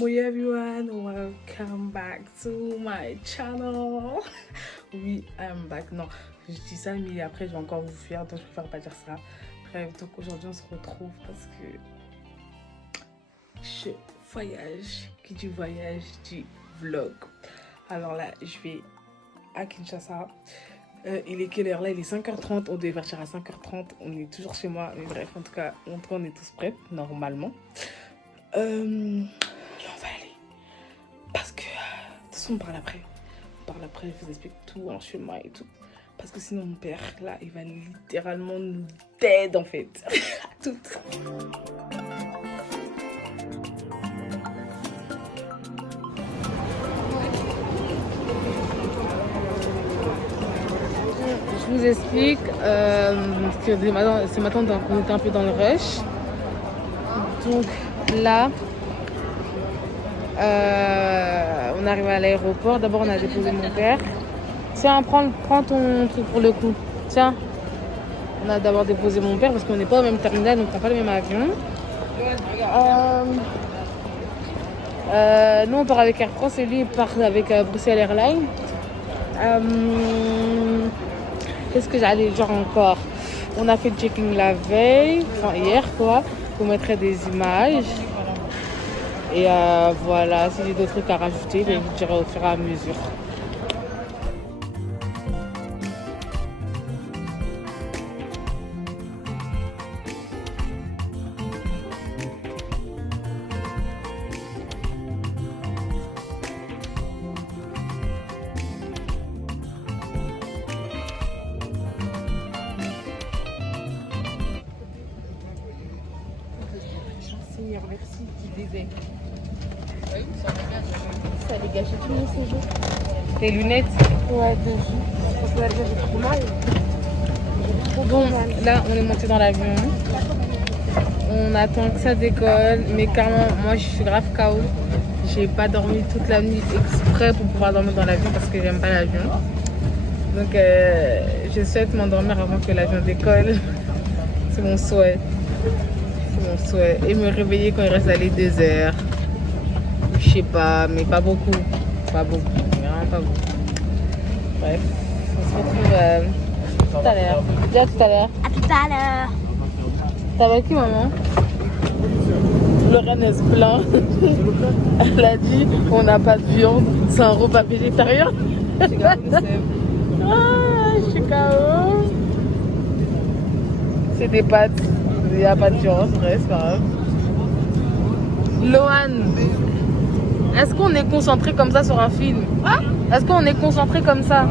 Hey everyone, welcome back to my channel. Oui, I'm back. Non, je dis ça, mais après je vais encore vous fuir, donc je préfère pas dire ça. Bref, donc aujourd'hui on se retrouve parce que je voyage. Qui dit voyage dit vlog. Alors là, je vais à Kinshasa. Il est quelle heure là? Il est 5h30, on devait partir à 5h30. On est toujours chez moi, mais bref, en tout cas, on est tous prêts, normalement. Là, on va aller. Parce que, de toute façon, on parle après. Je vous explique tout en chemin et tout. Parce que sinon, mon père, là, il va littéralement nous dead, en fait. À toutes. Je vous explique, parce que ce matin, on était un peu dans le rush. Donc, là... on arrive à l'aéroport. D'abord, on a déposé mon père. Tiens, prends ton truc pour le coup. Tiens. On a d'abord déposé mon père parce qu'on n'est pas au même terminal, donc on prend pas le même avion. Nous, on part avec Air France et lui, il part avec Bruxelles Airlines. Qu'est-ce que j'allais dire encore? On a fait le checking la veille, enfin hier quoi. Je vous mettrai des images. Et voilà, si j'ai d'autres trucs à rajouter, je vous dirai au fur et à mesure. Seigneur, merci, tu disais. Ça allait gâcher tout mon séjour. Tes lunettes? Ouais, de jus. Parce que là, j'ai trop mal. Bon, là, on est monté dans l'avion. On attend que ça décolle. Mais carrément, moi, je suis grave KO. J'ai pas dormi toute la nuit exprès pour pouvoir dormir dans l'avion parce que j'aime pas l'avion. Donc, je souhaite m'endormir avant que l'avion décolle. C'est mon souhait. C'est mon souhait. Et me réveiller quand il reste aller 2 heures. Je sais pas, mais pas beaucoup. Pas beaucoup, vraiment pas beaucoup. Bref, on se retrouve tout à l'heure. Dis à tout à l'heure. À tout à l'heure. T'es avec qui, maman? Lorraine, elle se plaint. Elle a dit on n'a pas de viande, c'est un repas végétarien. Ah, je suis KO. C'est des pâtes, il n'y a pas de viande, bref, c'est pas grave. Lohan, est-ce qu'on est concentré comme ça sur un film? Est-ce qu'on est concentré comme ça?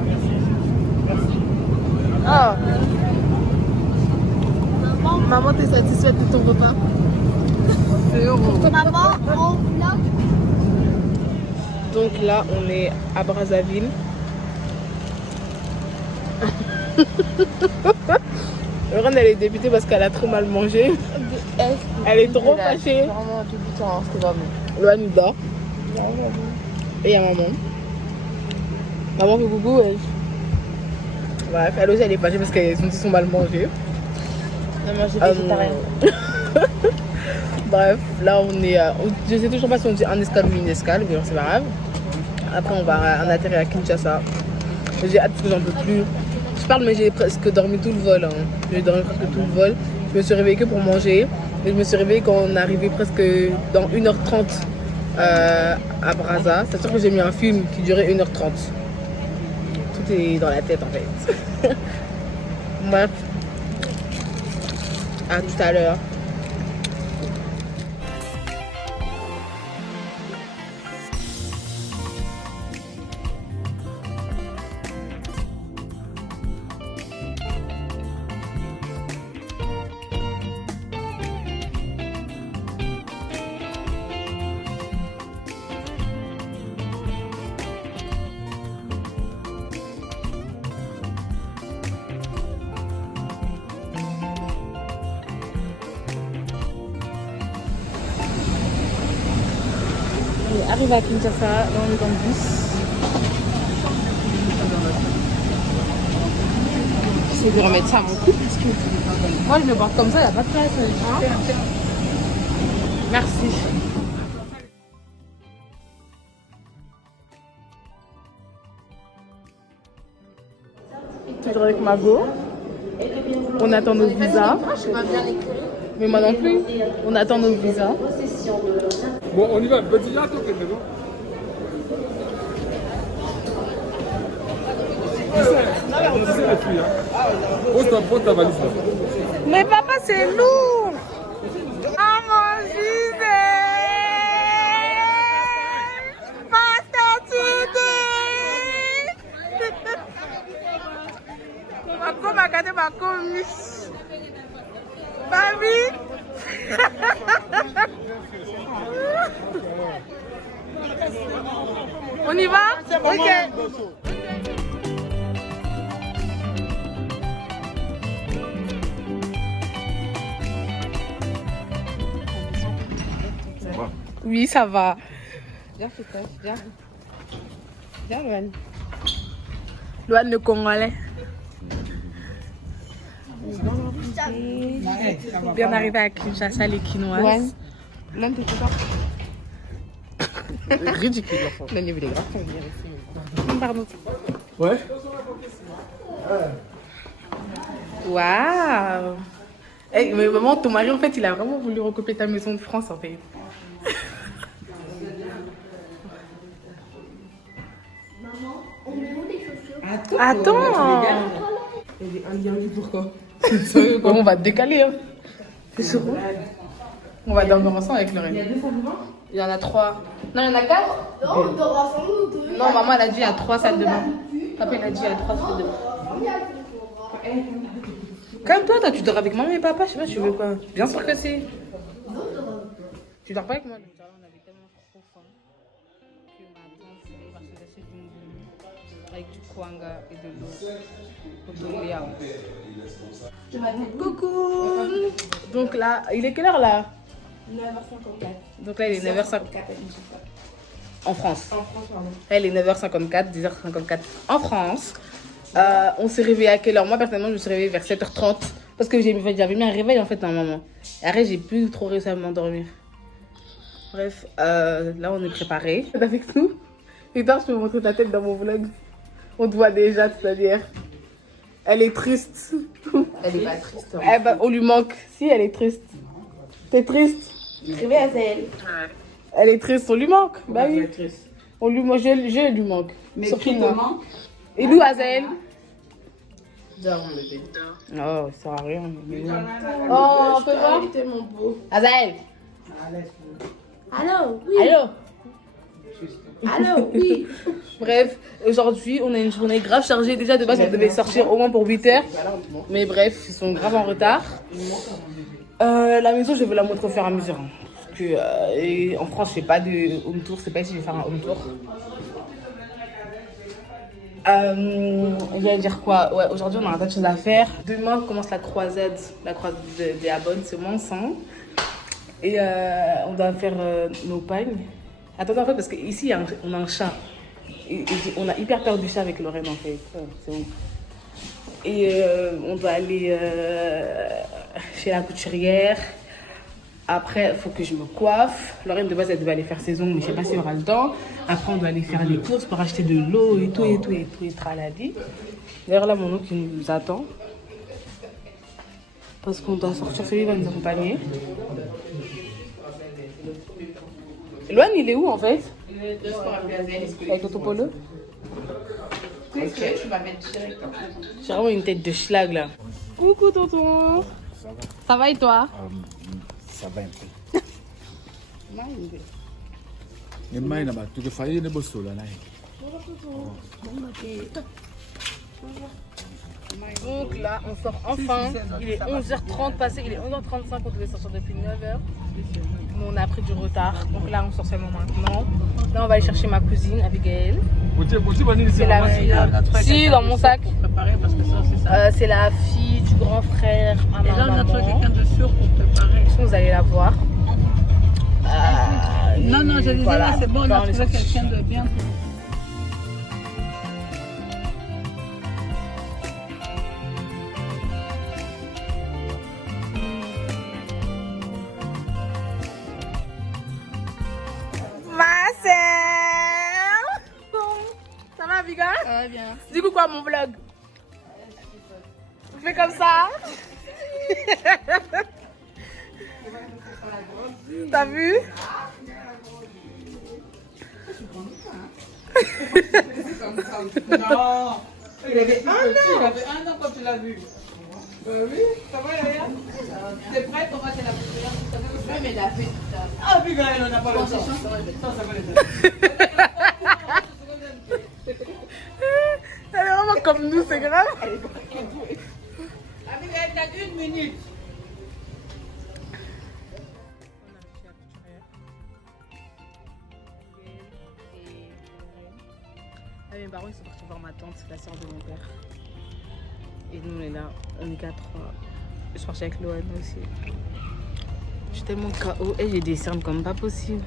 Ah. Maman, t'es satisfaite de ton repas? C'est heureux. Maman, on vlog. Donc là, on est à Brazzaville. Lorraine, elle est députée parce qu'elle a trop mal mangé. Elle est trop fâchée. Lohan, il dort. Et il y a maman. Maman fait coucou, ouais. Bref, elle aussi elle est fâchée parce qu'elles sont mal mangées. Bref, là on est. Je sais toujours pas si on dit un escale ou une escale, mais c'est pas grave. Après on va en atterrir à Kinshasa. J'ai hâte parce que j'en peux plus. Je parle, mais j'ai presque dormi tout le vol. Hein. J'ai dormi presque tout le vol. Je me suis réveillée que pour manger. Et je me suis réveillée quand on est arrivé presque dans 1h30 à Brazza. C'est sûr que j'ai mis un film qui durait 1h30. Tout est dans la tête en fait. Bref. À tout à l'heure. Arrive à Kinshasa, là on est dans le bus. J'essaie de remettre ça à mon cou. Moi je le porte comme ça, il n'y a pas de place. Merci. toujours avec Margot. On attend nos visas. Mais moi non plus. On attend nos visas. Bon, on y va. Vas-y, là, toi, c'est bon. Tu sais les filles, hein. Pose ta valise là. Mais papa, c'est lourd. Ah mon Dieu. Marco m'a gardé ma commis. Baby. On y va? Ok. Oui, ça va. Viens, viens. Viens, Loane. Loane, le Congolais. Bien arrivé à Kinshasa, les Quinoises. Loane, t'es content? Ridicule, l'enfant. Loane, il y avait des graves pour venir ici. Pardon. Ouais. Waouh. Hey, mais maman, ton mari, en fait, il a vraiment voulu recopier ta maison de France, en fait. Maman, on met où les chaussures? Attends. Pourquoi? On va te décaler. Hein. C'est sûr. On va dormir ensemble avec Lorraine. Il y a 2 salles de bain? Il y en a 3. Non, il y en a 4? Non, on dort ensemble ou 2? Non, maman, elle a dit il y a 3 salles de bain. Papa, il a dit il y a 3 salles de bain. Calme-toi, toi, tu dors avec maman et papa, je sais pas, tu veux quoi? Bien sûr que c'est. Tu dors pas avec moi? On avait tellement trop faim que ma tante voulait parce que j'achète une boule avec du kwanga et de l'eau pour donner à coucou. Donc là, il est quelle heure là? 9h54. Donc là, il est 9h54. En France. Elle est 9h54, 10h54 en France. On s'est réveillé à quelle heure? Moi, personnellement, je me suis réveillée vers 7h30 parce que j'avais mis un réveil en fait à un moment. Et après, j'ai plus trop réussi à m'endormir. Bref, là, on est préparé. Avec nous. Et toi, je peux montrer ta tête dans mon vlog. On te voit déjà, c'est-à-dire. Elle est triste. Elle est pas triste. Eh ben, on lui manque. Si, elle est triste. T'es triste? Réveille à elle. Elle est triste, on lui manque. Bah oui. On lui, moi, je lui manque. Mais surtout qui te moi. manque? Et nous, Azael? Dors, mon bébé, dors. Oh, ça sert à rien. Oh, on peut voir? T'es mon beau. Azael? Allô? Oui. Allô? Allô? Oui. Bref, aujourd'hui, on a une journée grave chargée. Déjà, de base, on devait sortir au moins pour 8 h. Mais bref, ils sont grave en retard. La maison, je vais la montrer au fur et à mesure. Hein. Parce que en France, je fais pas de home tour. C'est pas ici que je vais faire un home tour. Je vais dire quoi? Ouais, aujourd'hui, on a un tas de choses à faire. Demain, commence la croisade des Abonnes, c'est Mansan. Et on doit faire nos pagnes. Attends, en fait, parce qu'ici, on a un chat. Et on a hyper peur du chat avec Lorraine, en fait. C'est bon. Et on doit aller chez la couturière. Après, il faut que je me coiffe. Lorraine, de base, elle devait aller faire ses ongles, mais je ne sais pas si elle aura le temps. Après, on doit aller faire les courses pour acheter de l'eau et tout, et traladi. D'ailleurs, là, mon oncle qui nous attend. Parce qu'on doit sortir, celui va nous accompagner. Loane, il est où, en fait? Avec Toto Polo? Ok, tu vas mettre direct. J'ai vraiment une tête de schlag, là. Coucou, tonton. Ça va et toi? Ça va un peu. Donc là, on sort enfin. Il est 11h30 passé. Il est 11h35. On devait sortir depuis 9h. Mais on a pris du retard. Donc là, on sort seulement maintenant. Là, on va aller chercher ma cousine, Abigail. C'est la fille. Si, dans mon sac. Préparer parce que ça, c'est ça. C'est la fille du grand frère. Et là, on a trouvé quelqu'un de sûr pour préparer. Vous allez la voir. Non, non, je disais voilà. là, c'est bon, on a Dans les trouvé sorties. quelqu'un de bien. Ma sœur. Ça va, Abigail? Ça va bien. Dis coucou à mon vlog. Fais comme ça. T'as vu? Non, il avait un an quand tu l'as vu. Oui, ça va, Yaya? T'es prête? On va te la faire. Oui, mais il a fait tout ça. Ah, puis Gaël, on n'a pas le temps. Ça va les faire. Elle est vraiment comme nous, c'est grave. Ah, puis Gaël, t'as 1 minute. Ah, mes parents ils sont partis voir ma tante, la soeur de mon père. Et nous on est là, on est qu'à 3. Je suis partie avec Loane aussi. Je suis tellement KO et j'ai des cernes comme pas possible.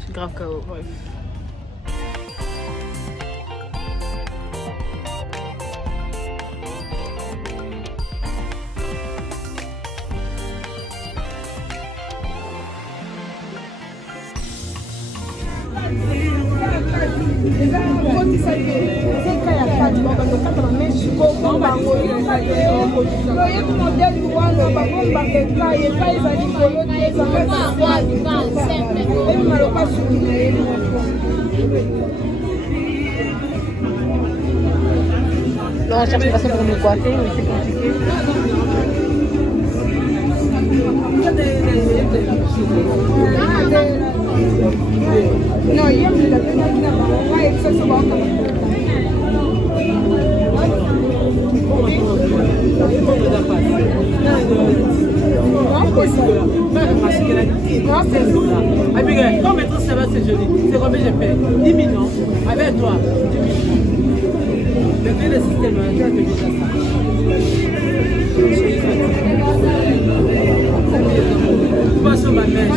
Je suis grave KO, bref. Là on cherche une façon pour nous coiffer, mais c'est compliqué. No, io mi la prendo anche da qua e so se volta. Abigail, quand maintenant ça va, c'est joli. C'est combien j'ai payé? 10 millions. Avec toi, 10 millions. Depuis le système, tu as payé ça. Pas sur ma mère.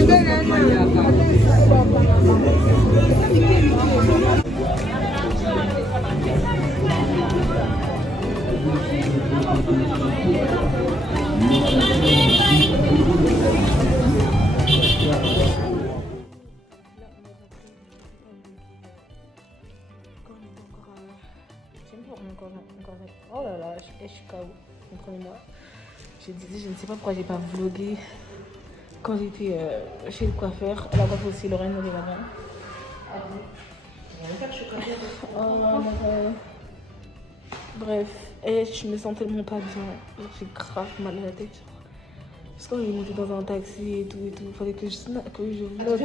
Oh là là, je suis KO, comprenez-moi. Je disais, je ne sais pas pourquoi j'ai pas vlogué quand j'étais chez le coiffeur. La coiffeur aussi, Lorraine, elle est là-bas. Bref, et je me sens tellement pas bien. J'ai grave mal à la tête. Parce que quand j'ai monté dans un taxi et tout, il fallait que je vlog.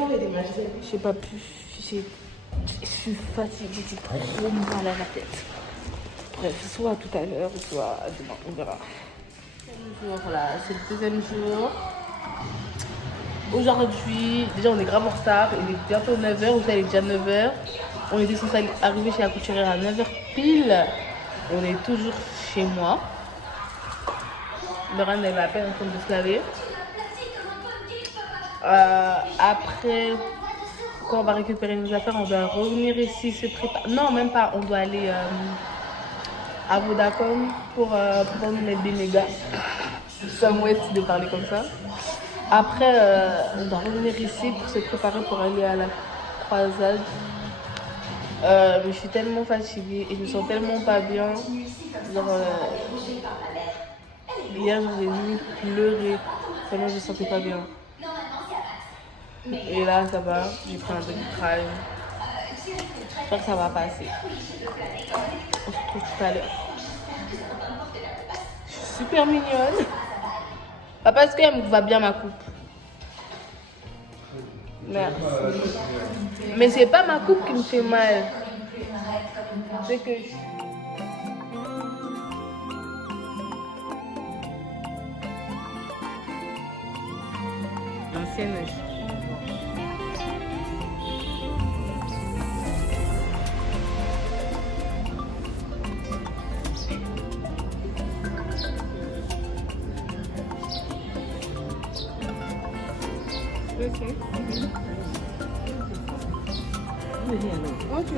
J'ai pas pu. Je suis fatiguée, j'ai trop mal à la tête. Bref, soit tout à l'heure, soit demain, on verra. Bonjour, là, c'est le deuxième jour. Aujourd'hui, déjà on est grave en retard, il est bientôt 9h, ou ça il est déjà 9h. On était censé arriver chez la couturière à 9h pile. On est toujours chez moi. Lorraine elle est à peine en train de se laver. Après, quand on va récupérer nos affaires, on doit revenir ici, se préparer. Non, même pas, on doit aller à Vodacom pour nous mettre des mégas. Ça mouette de parler comme ça. Après, on doit revenir ici pour se préparer pour aller à la croisade. Mais je suis tellement fatiguée et je me sens tellement pas bien. Genre, hier, j'ai mis pleurer tellement je me sentais pas bien. Et là, ça va. J'ai pris un Doliprane. J'espère que ça va passer. On se retrouve tout à l'heure. Je suis super mignonne. Pas parce qu'elle me va bien ma coupe. Merci. Mais c'est pas ma coupe qui me fait mal. C'est que l'ancienne.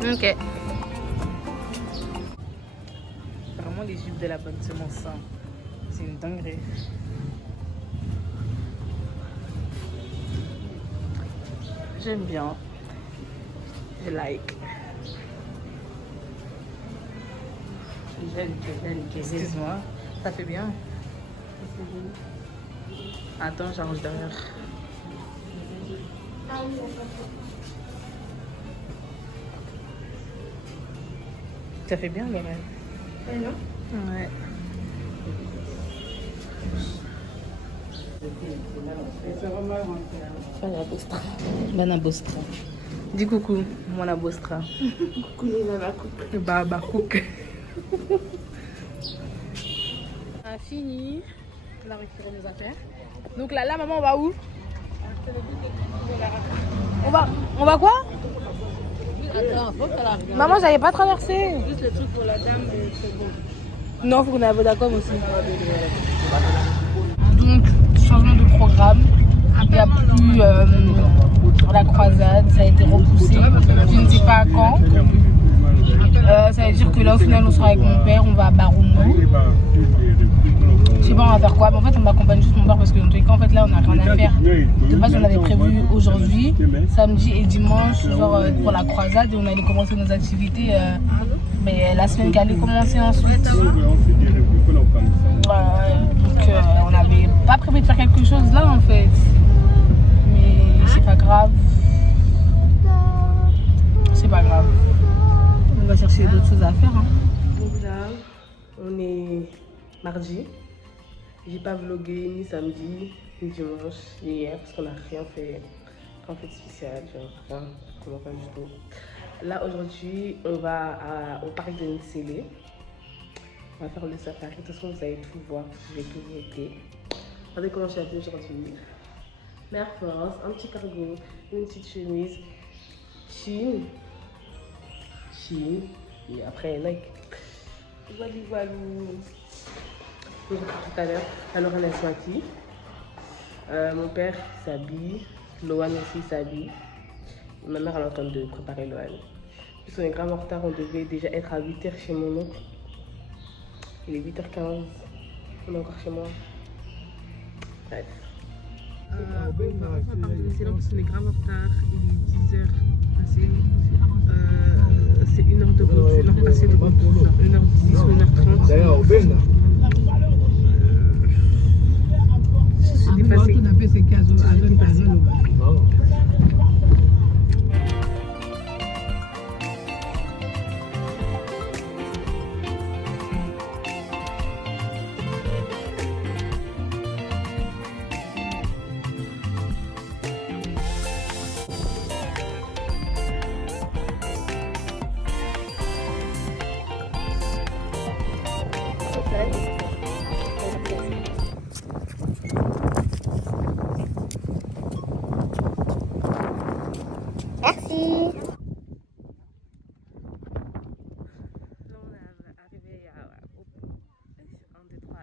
Ok. Vraiment les jupes de la bonne semence, c'est une dinguerie. J'aime bien. Je like. Excuse-moi, ça fait bien. Attends, j'arrange derrière. Ça fait bien, Lorraine. Ouais. Bana Bostra. Dis coucou, Mona Bostra. Coucou les Babakouk. Babakouk. On a fini. On a récupéré nos affaires. Donc là, maman, on va où? On va quoi? Attends, faut qu'elle arrive. Maman, j'avais pas traversé. Juste le truc pour la dame, c'est bon. Non, faut qu'on ait un Vodacom aussi. Donc, changement de programme. Il n'y a plus la croisade, ça a été repoussé. Je ne sais pas quand. Ça veut dire que là, au final, on sera avec mon père, on va à Barouno. Je sais pas, on va faire quoi, mais en fait, on accompagne juste mon père parce que dans tous les cas, en fait, là, on n'a rien à faire. De base, on avait prévu aujourd'hui, samedi et dimanche, genre pour la croisade, et on allait commencer nos activités. Mais la semaine qui allait commencer ensuite. Donc on n'avait pas prévu de faire quelque chose là en fait. Mais c'est pas grave. C'est pas grave. On va chercher d'autres choses à faire. Hein. Donc là, on est mardi. J'ai pas vlogué ni samedi, ni dimanche, ni hier parce qu'on n'a rien fait de spécial. Genre, comment pas du tout. Là aujourd'hui, on va au parc de Nsélé. On va faire le safari. De toute façon, vous allez tout voir. Je vais tout vous été. Regardez comment je suis habillée aujourd'hui. Air Force, un petit cargo, une petite chemise, Shein, et après Nike. Voilà. Comme tout à l'heure, alors on est Swati. Mon père s'habille, Loane aussi s'habille. Ma mère elle est en train de préparer Loane. Puis on est grave en retard, on devait déjà être à 8h chez mon oncle. Il est 8h15, on est encore chez moi. Bref. On est grave en retard, il est 10h passé. C'est 1h de route, 1h passée de route, 1h10 ou 1h30. D'ailleurs, au Belge, Je suis dépassée. On a fait ces cases à non.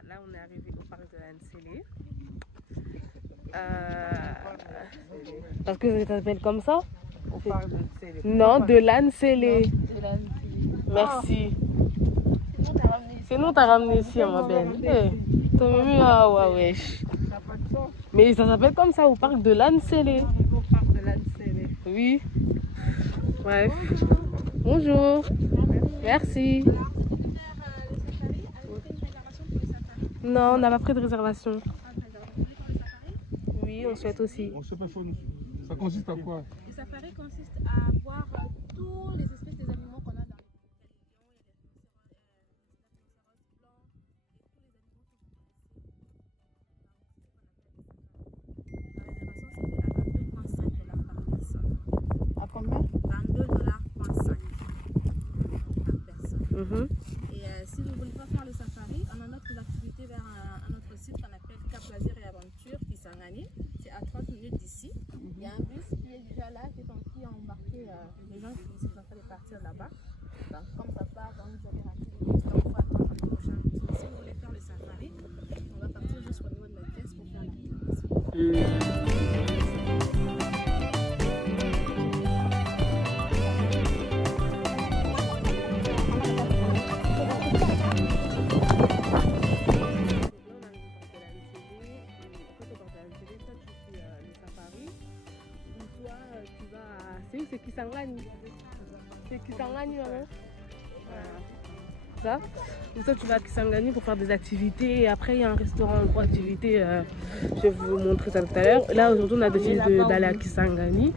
Là, on est arrivé au parc de Nsélé. Parce que ça s'appelle comme ça? Au parc de Nsélé. Non, de Nsélé. Merci. C'est nous t'as ramené ici, ma belle. T'as mis ouais, wesh. Mais ça s'appelle comme ça, au parc de Nsélé. Au parc de Nsélé. Oui. Bref. Bonjour. Merci. Non, on n'a pas pris de réservation. Oui, on souhaite aussi. On sait pas, ça consiste à quoi? Le safari consiste à voir tous les espèces des animaux qu'on a dans les À combien? $22.5 par personne. Et si vous ne voulez pas faire le safari, on a notre activité vers un autre site qu'on appelle Cap Loisirs et Aventure qui s'engage. C'est à 30 minutes d'ici. Il y a un bus qui est déjà là, qui a embarqué les gens qui sont en train de partir là-bas. Donc, comme ça part dans une journée rapide, donc on va attendre le prochain bus. Si vous voulez faire le safari, on va partir juste au niveau de la caisse pour faire l'activité. C'est Kisangani. C'est Kisangani, maman. ça. Et toi, tu vas à Kisangani pour faire des activités. Et après, il y a un restaurant pour activités. Je vais vous montrer ça tout à l'heure. Là, aujourd'hui, on a décidé d'aller à Kisangani.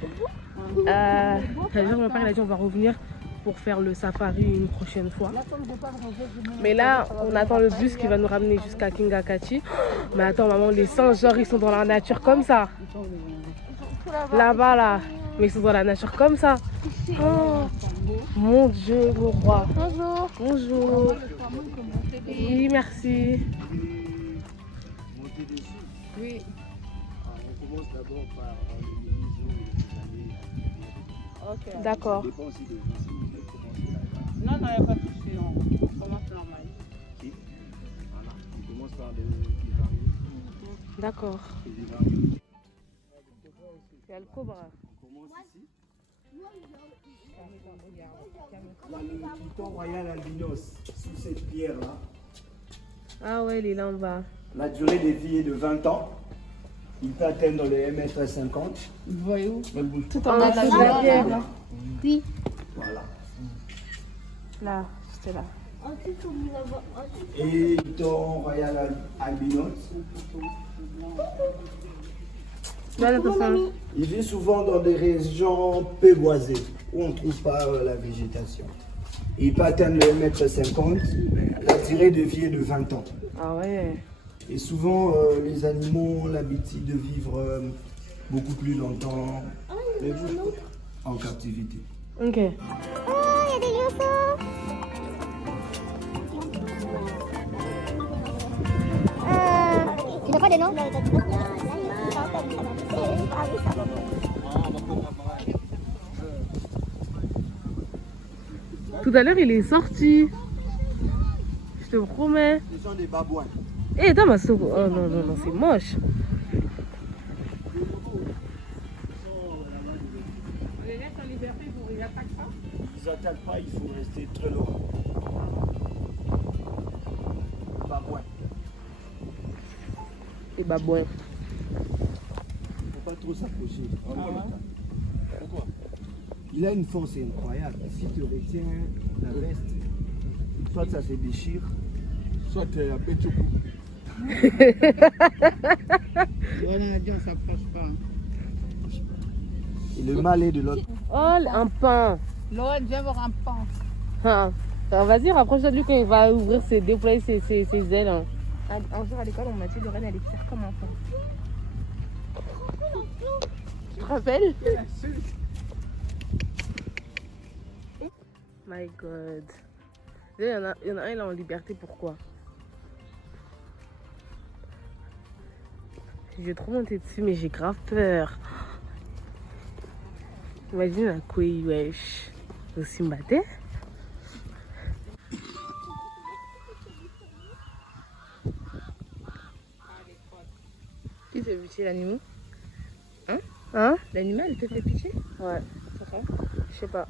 D'ailleurs, mon père il a dit on va revenir pour faire le safari une prochaine fois. Mais là, on attend le bus qui va nous ramener jusqu'à Kingakachi. Mais attends, maman, les singes, genre, ils sont dans la nature comme ça. Là-bas, là. Mais ils sont dans la nature comme ça. Oh, mon Dieu, mon roi. Bonjour. Bonjour. Oui, merci. Oui. On commence d'abord par le ministre des années. D'accord. Ça dépend aussi des gens. Non, non, il n'y a pas de souci. On commence normal. Voilà. On commence par les D'accord. varietés. Il y a le cobra. On commence ici. Là, le piton royal albinos, sous cette pierre-là. Ah ouais, il est là en bas. La durée de vie est de 20 ans. Il peut atteindre les 1,50 m. Voyou. Tout en bas de la pierre. Oui. Voilà. Là, c'était là. Ensuite, on va voir. Et piton royal albinos. Il vit souvent dans des régions peu boisées, où on ne trouve pas la végétation. Il peut atteindre les 1,50 m. La durée de vie est de 20 ans. Ah ouais. Et souvent, les animaux ont l'habitude de vivre beaucoup plus longtemps en captivité. Ok. Il n'a pas de nom? Tout à l'heure, il est sorti. Je te promets. Ce sont des babouins. Eh, Damasoko. Oh non, non, non, c'est moche. On les laisse en liberté pour ils n'attaquent pas. Ils n'attaquent pas, il faut rester très loin. Babouins. Les babouins. Il ne faut pas trop s'approcher. Pourquoi? Il a une force incroyable. S'il te retient la veste, soit ça se déchire, soit tu es à bête au cou. On a dit on ne s'approche pas. Et le mal est de l'autre. Oh, un pain. Laurent, viens voir un pain. Ah. Vas-y, rapproche-toi de lui quand il va ouvrir déployer ses ailes. Hein. Un jour à l'école, on m'a dit Lorraine, elle est fière comme un pain. Tu te rappelles? My God. Il y en a un, il est en liberté, pourquoi? Je vais trop monter dessus, mais j'ai grave peur. Imagine un couille, wesh. Aussi me battait. Qui te fait pitié l'animal? Hein? Hein? L'animal, il te fait pitié? Ouais. Pourquoi? Je sais pas.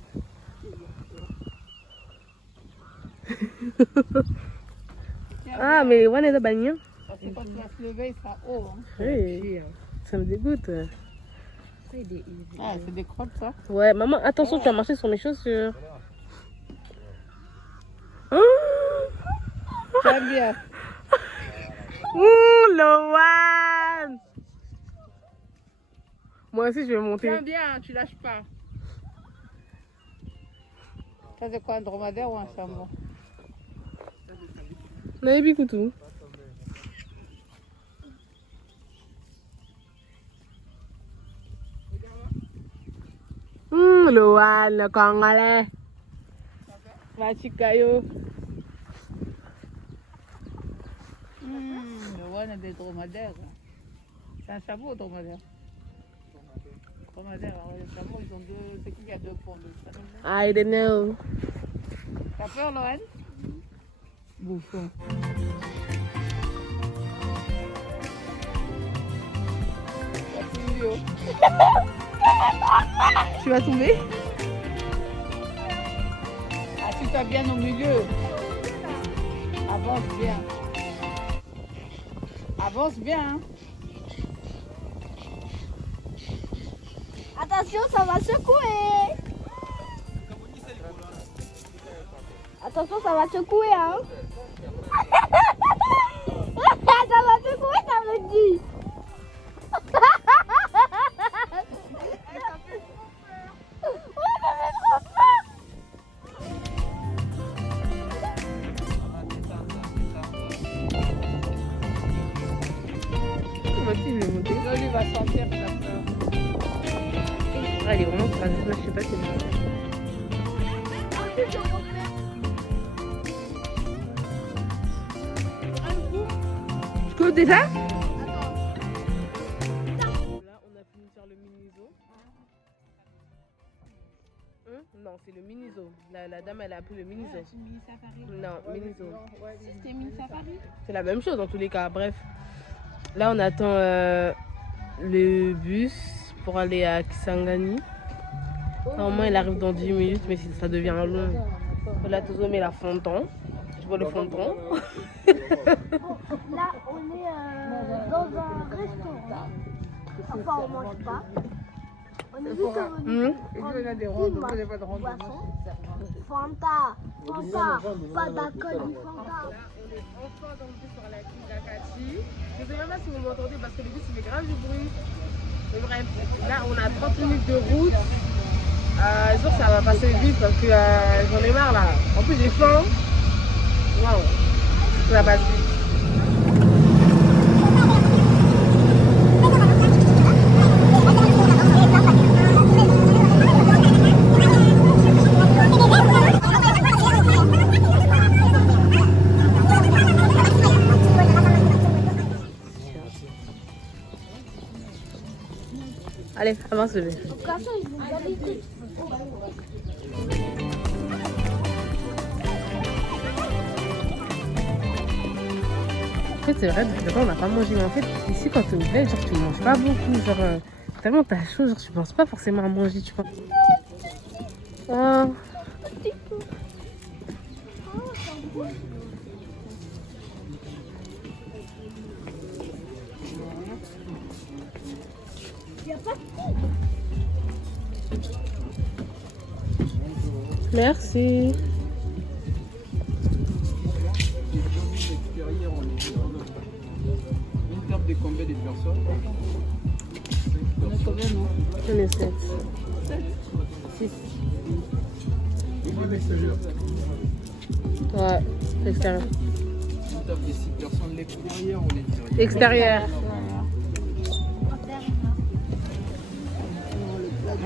Ah, mais on est de bagnon. Parce que quand tu vas se lever, il sera haut. Hein. Oui. Ça me dégoûte. Ah, c'est des crottes ça? Ouais, maman, attention, tu vas marcher sur mes chaussures. J'aime bien. Loan! Moi aussi, je vais monter. J'aime bien, tu lâches pas. Ça, c'est quoi, un dromadaire ou un chameau? Naïbi Koutou. Loan, le Congolais. Va Chikayo. Le one a des dromadaires. C'est un chameau ou dromadaire? Dromadaire, alors les chameaux, ils ont deux. C'est qui a deux ponts? I don't know. T'as peur, Loan? Bouffon. Tu vas tomber? Assis-toi bien au milieu. Avance bien. Avance bien. Hein. Attention, ça va secouer. Attention, ça va secouer, hein. Ça va secouer, ça me dit. Ouais, ça fait trop peur. Moi aussi, je vais monter. Là, lui va sentir que ça peur. Ah, elle est vraiment courageuse. Là, je sais pas si elle est... Tu peux déjà? Là, on a fini sur le mini-zoo. Non, c'est le mini-zoo. La dame, elle a appelé le mini-zoo. Mini safari. Non, mini-zoo. C'était mini safari. C'est la même chose dans tous les cas. Bref, là, on attend le bus pour aller à Kisangani. Normalement, il arrive dans 10 minutes, mais ça devient long. Là, tout le monde met la fondant. Tu vois le fondant? Là, on est dans un restaurant. Enfin, on mange pas. On est juste venu prendre Il y a des une rondes, il n'y a pas de rondes. boisson. Fanta, Fanta, pas d'alcool, du Fanta. On est enfin dans le bus sur la Kingakati. Je ne sais même pas si vous m'entendez parce que le bus il fait grave du bruit. Mais bref, là on a 30 minutes de route. Je sûr que ça va passer vite parce que j'en ai marre là. En plus j'ai faim. Waouh, ça passe vite. Allez, avance bébé. De toute façon, ils vont valider. En fait, c'est vrai, depuis longtemps, on n'a pas mangé. Mais en fait, ici, quand tu es au bled, genre, tu manges pas beaucoup. Genre, tellement t'as chaud, genre, tu penses pas forcément à manger, tu vois. Oh. Merci. Une table de combien de personnes? J'en ai 7. 6. Une l'extérieur. Ouais, extérieur. Une table de 6 personnes, l'extérieur ou l'intérieur? Extérieur.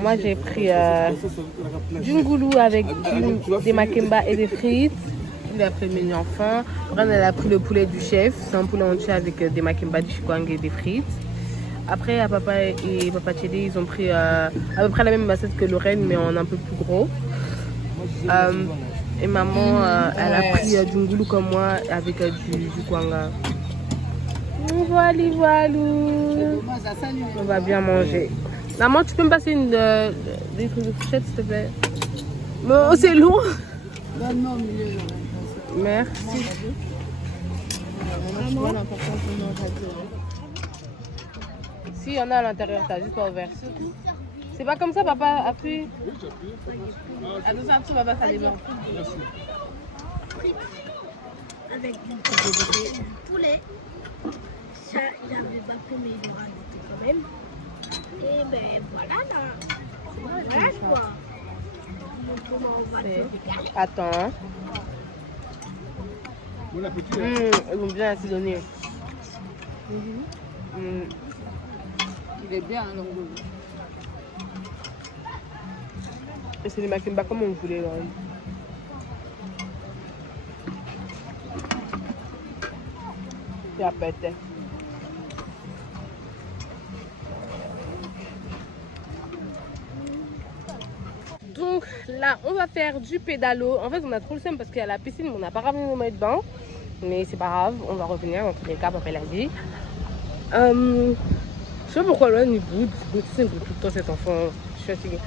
Moi j'ai pris du ngoulou avec des makemba et des frites. Il a pris le menu enfant. Ren elle a pris le poulet du chef. C'est un poulet entier avec des makemba, du chikwang et des frites. Après papa et papa Tchédé ils ont pris à peu près la même assiette que Lorraine mais en un peu plus gros. Et maman elle a pris du ngoulou comme moi avec du kwanga. Voilà, on va bien manger. Maman, tu peux me passer des trucs de fourchette, s'il te plaît? Oh, c'est long. Non, milieu, merci. Si, il y en a à l'intérieur, t'as juste pas ouvert. C'est pas comme ça, papa. Appuie. Attention, papa, ça démarre. Avec du poulet. Ça, j'avais pas pris, mais il aura goûté quand même. Et ben voilà là. Voilà quoi. Comment on va faire? Attends. Bon appétit. Ils vont bien assaisonner. Il est bien, le rouleau. Et c'est les makemba comme on voulait. Là. Et après, donc là, on va faire du pédalo. En fait, on a trop le seum parce qu'il y a la piscine, mais on n'a pas ramené nos maillots de bain. Mais c'est pas grave, on va revenir dans tous les cas, papa l'a dit. Je sais pas pourquoi là, il boude. Il boude tout le temps cet enfant. Je suis fatiguée.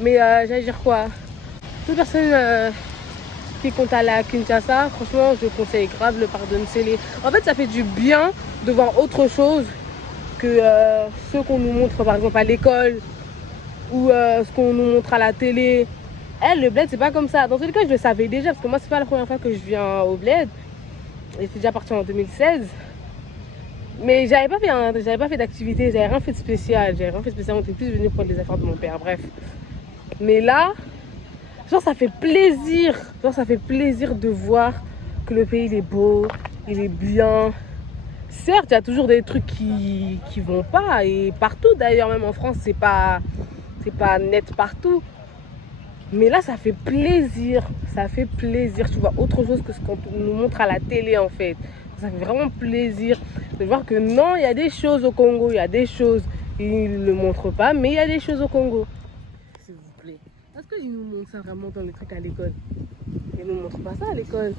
Mais j'allais dire quoi? Toute personne qui compte aller à Kinshasa, franchement, je conseille grave le Pardonne Sélé. En fait, ça fait du bien de voir autre chose que ce qu'on nous montre par exemple à l'école ou ce qu'on nous montre à la télé Elle, le bled, c'est pas comme ça. Dans tous les cas, je le savais déjà parce que moi, c'est pas la première fois que je viens au bled. Je suis déjà partie en 2016. Mais j'avais pas fait d'activité, j'avais rien fait de spécial. On était plus venus prendre les affaires de mon père, bref. Mais là, genre ça fait plaisir. Genre ça fait plaisir de voir que le pays il est beau, il est bien. Certes, il y a toujours des trucs qui vont pas. Et partout d'ailleurs, même en France, c'est pas net partout. Mais là, ça fait plaisir. Ça fait plaisir. Tu vois autre chose que ce qu'on nous montre à la télé en fait. Ça fait vraiment plaisir de voir que non, il y a des choses au Congo. Il y a des choses, ils ne le montrent pas, mais il y a des choses au Congo. S'il vous plaît. Est-ce qu'ils nous montrent ça vraiment dans les trucs à l'école? Ils ne nous montrent pas ça à l'école.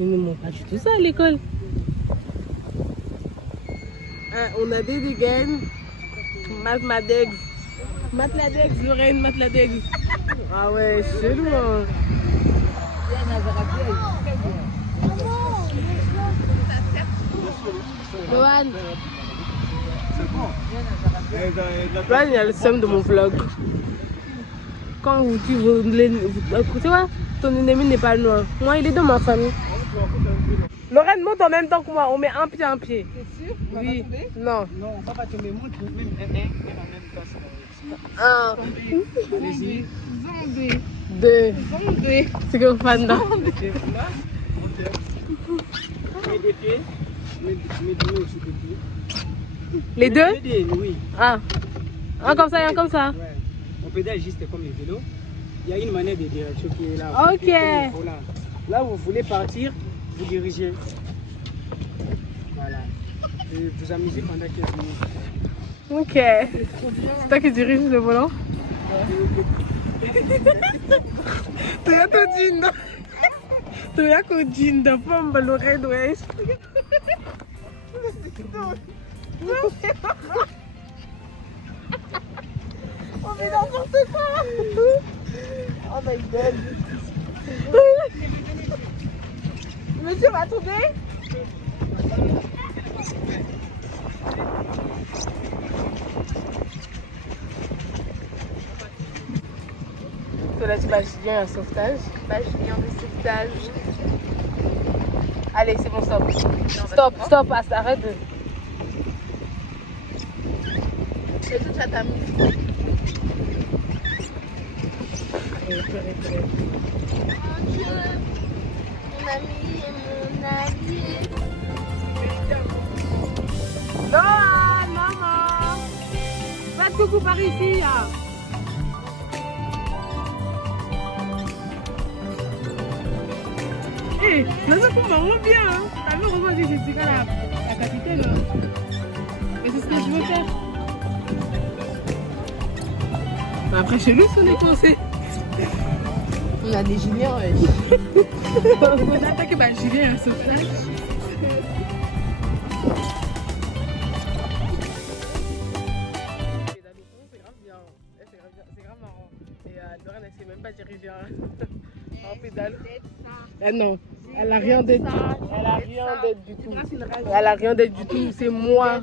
Ils ne nous montrent pas du tout ça à l'école. On a des dégaines. Matladex, Lorraine, Matladex. Ah ouais, chelou hein. Loan. Loan, il y a le seum de mon vlog. Quand tu veux, tu vois, ton ennemi n'est pas noir. Moi, il est dans ma famille. Lorraine monte en même temps que moi. On met un pied, un pied. C'est sûr? Oui. Non. Non, on va pas tomber, monte même un en même temps. Un. Allez-y. Zombie. Deux. Zombie. C'est que Fanda. Mets des pieds, mets deux aussi des pieds. Les deux? Oui. Ah. Un comme ça et un comme ça. Ouais. On pédale juste comme les vélos. Il y a une manette de direction qui est là. Ok. Voilà. Là où vous voulez partir, vous dirigez. Voilà. Et vous amusez pendant 15 minutes. Ok. C'est toi qui dirige le volant? Tu as ton jean. Tu as ton jean de pomme, Lorraine, wesh. On fait n'importe quoi. Oh my god. Monsieur, attendez. Là, tu vas Julien un sauvetage. Julien de sauvetage. Allez, c'est bon, stop. Stop, arrête de... C'est tout ça, t'as mis. Mon Dieu, mon ami et mon allié. Non, maman. Pas de coucou par ici, là. Eh, ça se trouve vraiment bien, hein. T'as vu, heureusement que j'ai dit la capitaine, hein. Mais c'est ce que je veux faire. Mais après, chez nous, on est coincé. On a des Juliens, wesh. On a attaqué Julien un sauvetage. C'est grave marrant. Et Lorraine, elle sait même pas diriger en pédale. Ah non, elle a rien d'être. Elle a rien d'être du tout. Elle a rien d'être du tout. C'est moi.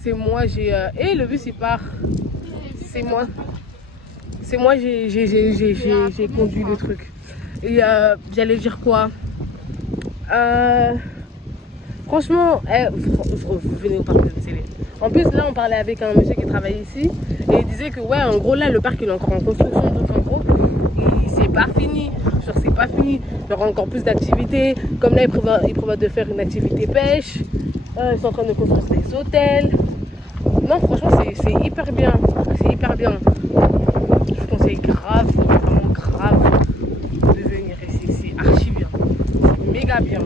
C'est moi. J'ai. Et le bus il part. C'est moi. C'est moi. J'ai conduit le truc. Et j'allais dire quoi? Franchement, vous venez au parc de télé. En plus, là, on parlait avec un monsieur qui travaille ici et il disait que, ouais, en gros, là, le parc il est encore en construction. Donc, en gros, c'est pas fini. Genre, c'est pas fini. Il y aura encore plus d'activités. Comme là, il prévoit de faire une activité pêche. Ils sont en train de construire des hôtels. Non, franchement, c'est hyper bien. C'est hyper bien. Je vous conseille grave, vraiment grave de venir ici. C'est archi bien. C'est méga bien.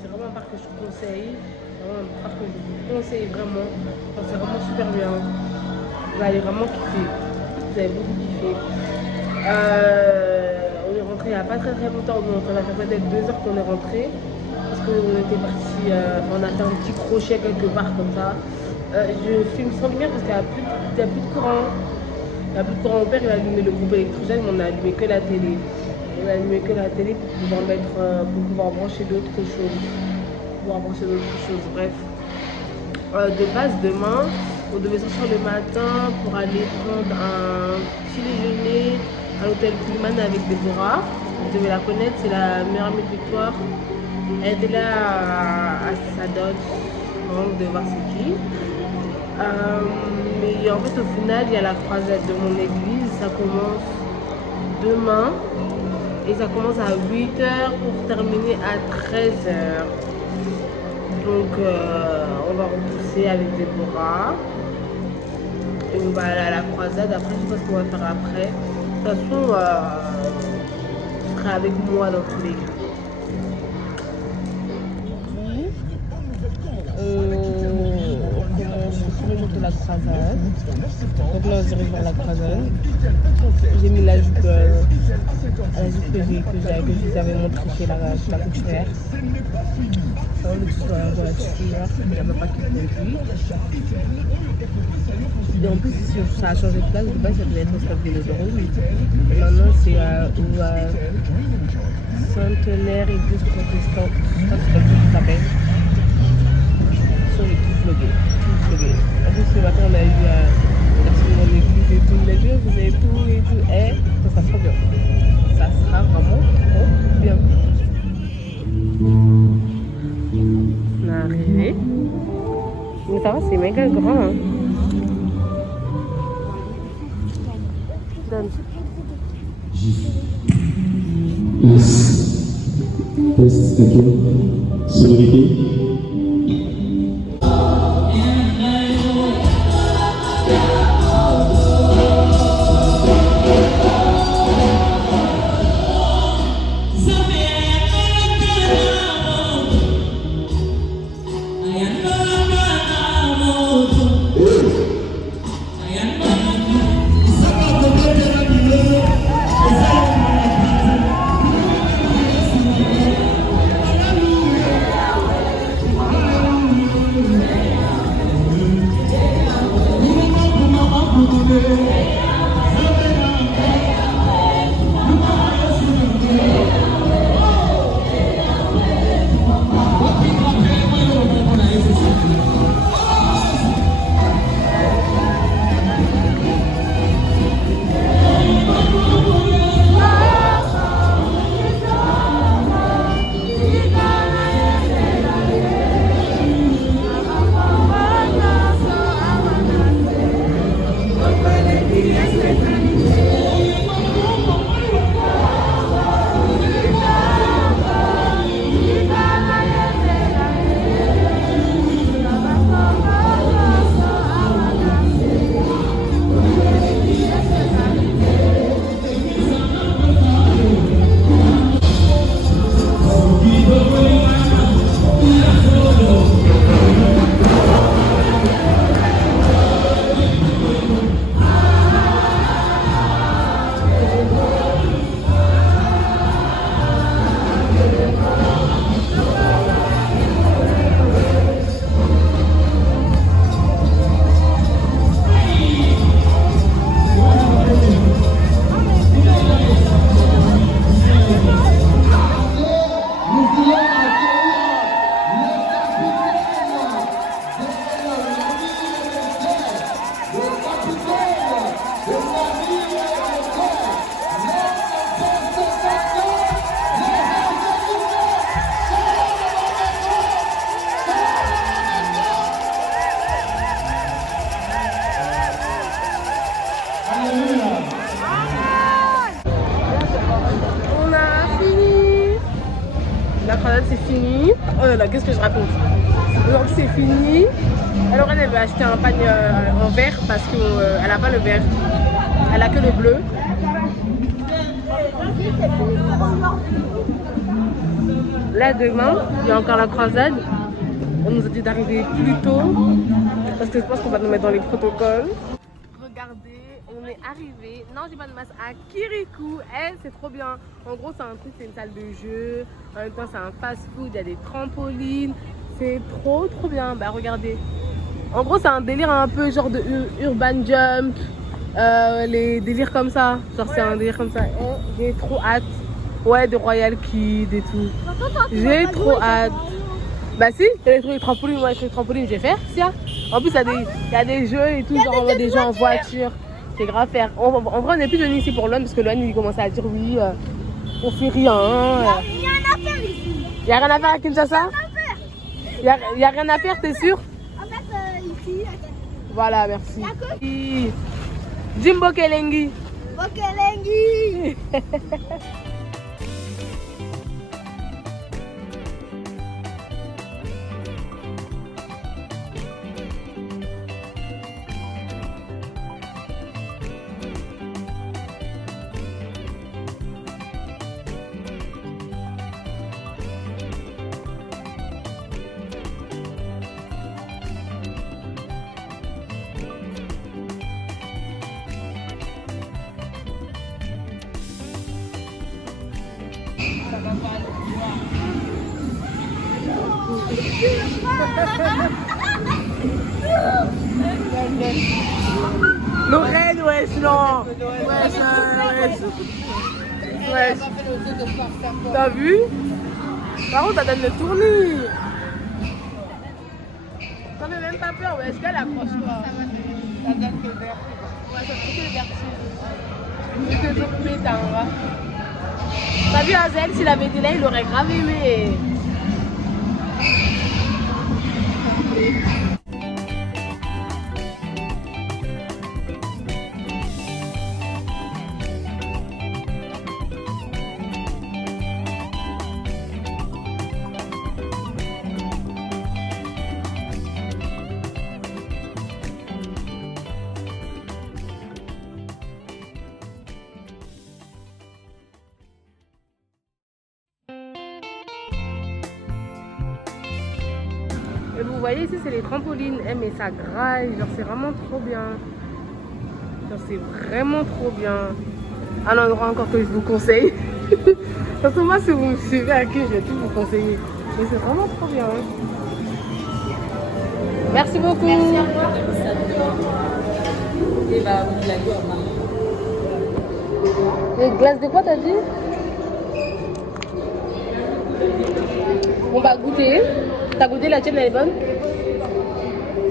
C'est vraiment un parc que je conseille. Vraiment un parc que je vous conseille vraiment. Enfin, c'est vraiment super bien. Vous allez vraiment kiffer. Vous allez beaucoup kiffer. On est rentré il n'y a pas très longtemps. Donc on a fait peut-être 2 heures qu'on est rentré. Parce qu'on était parti, on a fait un petit crochet quelque part comme ça. Je filme sans lumière parce qu'il n'y a plus de courant. Il n'y a plus de courant. Mon père il a allumé le groupe électrogène, mais on a allumé que la télé. On a allumé que la télé pour pouvoir mettre, pour pouvoir brancher d'autres choses. Bref. De base, demain, on devait sortir le matin pour aller prendre un petit déjeuner à l'hôtel Pullman avec Déborah. Vous devez la connaître, c'est la meilleure amie de Victoire. Elle était là à sa dot, de voir c'est qui. Mais en fait, au final, il y a la croisade de mon église. Ça commence demain et ça commence à 8h pour terminer à 13h. Donc, on va repousser avec Déborah. Et on va aller à la croisade. Après, je sais pas ce qu'on va faire après. De toute façon, tu seras avec moi dans tous les cas. On commence de la croisade. Donc là, on se dirige vers la croisade. J'ai mis la jupe que je vous avais montré chez la couturière. On est sur la voiture, il n'y avait pas qui conduit. Et en plus, ça a changé de place. De base, ça devait être au stade Vélodrome. Et maintenant, c'est au Centenaire Église Protestante. Je sais pas si c'est comme ça qu'il s'appelle. Sur les tout vlogués. En plus, ce matin, on a eu un garçon dans l'église et tout. Il a dit, vous avez tout et tout. Et ça sera trop bien. Ça sera vraiment trop bien. On est arrivé. Mais ça va, c'est méga grand. Hein. Donne. Yes, thank you. Sonorité. c'est fini. Oh là là, qu'est-ce que je raconte? Aujourd'hui c'est fini. Alors elle veut acheter un panier en vert parce qu'elle n'a pas le vert. Elle a que le bleu. Là demain, il y a encore la croisade. On nous a dit d'arriver plus tôt parce que je pense qu'on va nous mettre dans les protocoles. Regardez, on est arrivé. Non, j'ai pas de masse à Kirikou. C'est trop bien. En gros, c'est un truc, c'est une salle de jeu. En même temps, c'est un fast-food. Il y a des trampolines. C'est trop bien. Bah regardez. En gros, c'est un délire un peu genre de urban jump. Les délires comme ça. Genre, c'est un délire comme ça. J'ai trop hâte. Ouais, de Royal Kid et tout. J'ai trop hâte. Bah si, il y a des trucs de trampoline, moi les trucs de trampoline, je vais faire. Si, hein. En plus, il y a des jeux et tout, genre on voit des jeux en voiture. C'est grave faire. En vrai, on n'est plus venu ici pour Loan parce que Loan il commençait à dire oui, on fait rien. Il y a rien à faire ici. Il n'y a rien à faire à Kinshasa? Il n'y a rien à faire, t'es sûr? En fait, ici, voilà, merci. Jimbo Kelengi. Bokelengi. Lorraine, wesh, non. Wesh. T'as vu? Par contre, ça donne le tournis. Ça fait même pas peur, wesh, qu'elle accroche-toi. Ça donne que le vertige. Ouais, ça fait que le vertige. Je te dis pétain, va. T'as vu Azel, s'il avait été là, il aurait grave aimé. Et vous voyez ici c'est les trampolines, mais ça graille, genre c'est vraiment trop bien. Genre c'est vraiment trop bien. Un endroit encore que je vous conseille. Parce que moi si vous me suivez à qui je vais tout vous conseiller. Mais c'est vraiment trop bien. Merci beaucoup. Merci à toi. Et bah vous l'avez les glaces de quoi t'as dit? On va goûter. T'as goûté la tienne, elle est bonne?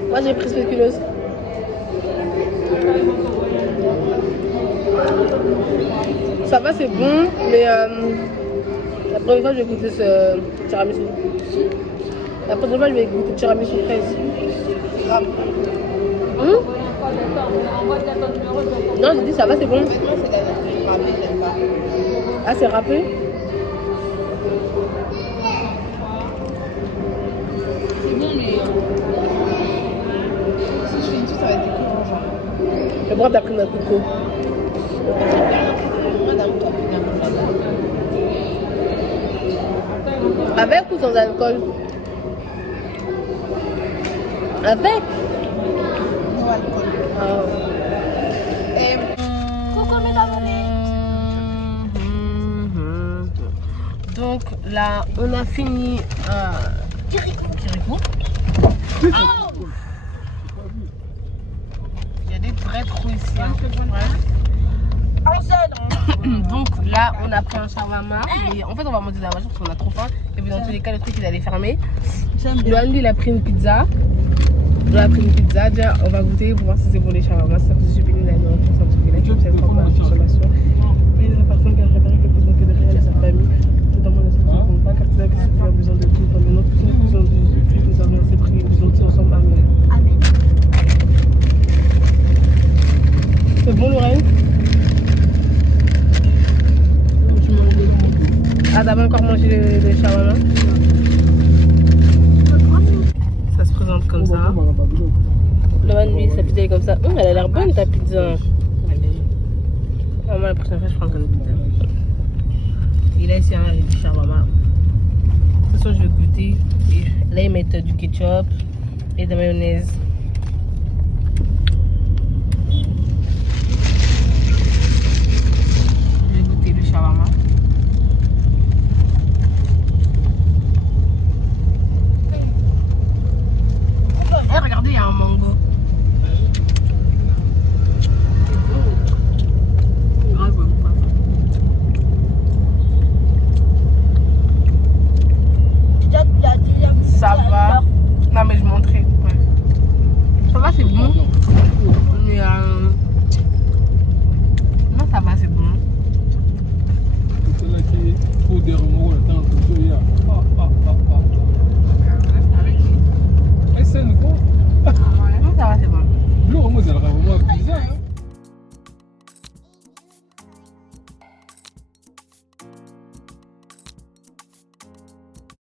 Moi j'ai pris spéculoos. Ça va, c'est bon, mais la première fois je vais goûter ce tiramisu. La prochaine fois je vais goûter le tiramisu fraise. Non, j'ai dit ça va, c'est bon. Ah, c'est râpé? Et pourquoi t'as pris notre coco? Avec ou sans alcool? Avec? Non alcool. Ah. Donc là, on a fini Kirikou. Il y a des vrais trous ici. Hein. Donc là, on a pris un shawarma. Et en fait, on va monter dans la voiture parce qu'on a trop faim. Et puis dans tous les cas, le truc il allait fermer. Loan, lui, il a pris une pizza. Déjà, on va goûter pour voir si c'est bon les shawarma. C'est je suis béni la nourriture sans tout là. C'est une forme de consommation. Et la personne qui a préparé quelque chose que de rien à sa famille. Dans mon esprit, je ne comprends pas car tu as que tu as besoin de tout. Dans notre besoin de Jésus-Christ, nous avons assez pris. Nous sommes tous ensemble. Amen. Amen. C'est bon, Lorraine? Ah, t'as encore mangé le shawarma? Ça se présente comme ça. Lorraine, lui, sa pizza est comme ça. Elle a l'air bonne ta pizza. Ah, moi, la prochaine fois, je prends une pizza. Et là, ici, il y a du shawarma. De toute façon, je vais goûter. Et là, ils mettent du ketchup et de la mayonnaise. Je vais goûter le shawarma. Et regardez, il y a un mango. soudeur moko na ntango tozoya SN ko Ça va, c'est bon. biloko mo ezalaka vraiment bizarre